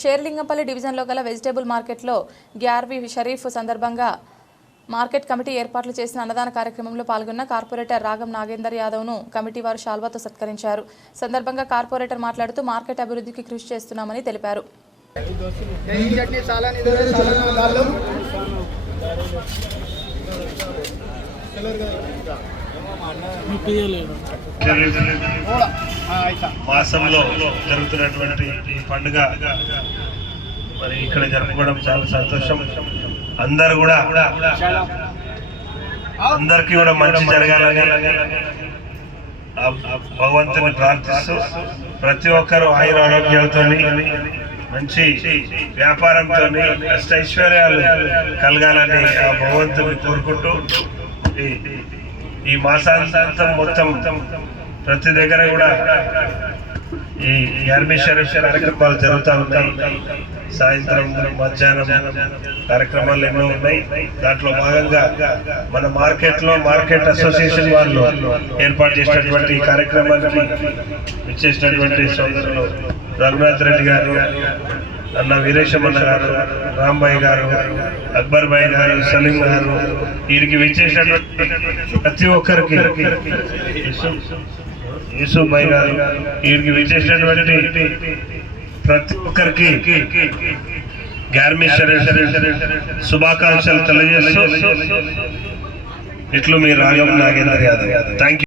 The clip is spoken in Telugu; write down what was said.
షేర్లింగంపల్లి డివిజన్లో గల వెజిటేబుల్ మార్కెట్లో గ్యార్వి షరీఫ్ సందర్భంగా మార్కెట్ కమిటీ ఏర్పాట్లు చేసిన అన్నదాన కార్యక్రమంలో పాల్గొన్న కార్పొరేటర్ రాగం నాగేందర్ యాదవ్ను కమిటీ వారు శాల్వాతో సత్కరించారు. సందర్భంగా కార్పొరేటర్ మాట్లాడుతూ మార్కెట్ అభివృద్ధికి కృషి చేస్తున్నామని తెలిపారు. మాసంలో జరుగుతున్నటువంటి ఈ పండుగ మరి ఇక్కడ జరుపుకోవడం చాలా సంతోషం. అందరూ కూడా అందరికీ కూడా మంచి జరగాలని భగవంతుని ప్రార్థిస్తూ ప్రతి ఒక్కరూ ఆయుర ఆరోగ్యాలతో మంచి వ్యాపారంతో అష్టైశ్వర్యాలు కలగాలని ఆ భగవంతుని కోరుకుంటూ ఈ మాసాంతం మొత్తం ప్రతి దగ్గర కూడా ఈ గ్యార్మీ షరీఫ్ కార్యక్రమాలు జరుగుతూ ఉన్నాయి. సాయంత్రం మధ్యాహ్నం కార్యక్రమాలు ఎన్నో ఉన్నాయి. దాంట్లో భాగంగా మన మార్కెట్ అసోసియేషన్ వాళ్ళు ఏర్పాటు చేసినటువంటి ఈ కార్యక్రమానికి ఇచ్చేసినటువంటి సోదరులు రఘునాథ్ రెడ్డి గారు, అన్న వీరేశమన్న గారు, రాంబాయి గారు, అక్బర్ భాయ్ గారు, సలీం గారు, వీరికి విచ్చేసినటువంటి ప్రతి ఒక్కరికి, యూసుఫ్ భాయ్ గారు, వీరికి విచ్చేసినటువంటి ప్రతి ఒక్కరికి గ్యార్మీ షరీఫ్ శుభాకాంక్షలు తెలియజేస్తూ ఇట్లు మీ రాగం నాగేందర్ యాదవ్. Thank you.